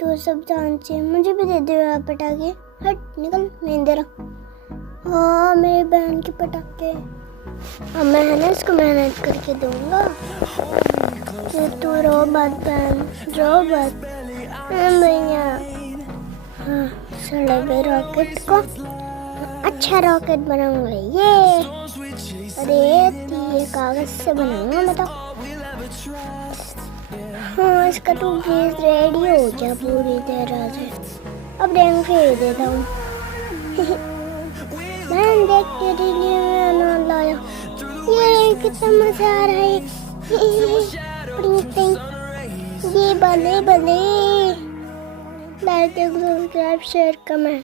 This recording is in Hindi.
तो सब जानते हैं, मुझे भी दे दो यार पटाखे। हट निकल, मैं दे रहा। हाँ मेरी बहन के पटाखे। अब मैं है ना इसको मेहनत करके दूंगा। तू रो मत बहन, रो मत। भैया हाँ सड़े गए रॉकेट को अच्छा रॉकेट बनाऊंगा ये। अरे ये कागज से बनाऊंगा मैं तो। हाँ इसका तो बेस रेडी हो गया पूरी तरह से। अब रैंक फेर देता हूँ। मैं देख तेरे लिए मैं लाया। ये कितना मजा आ रहा है। ये भले भले लाइक सब्सक्राइब शेयर कमेंट।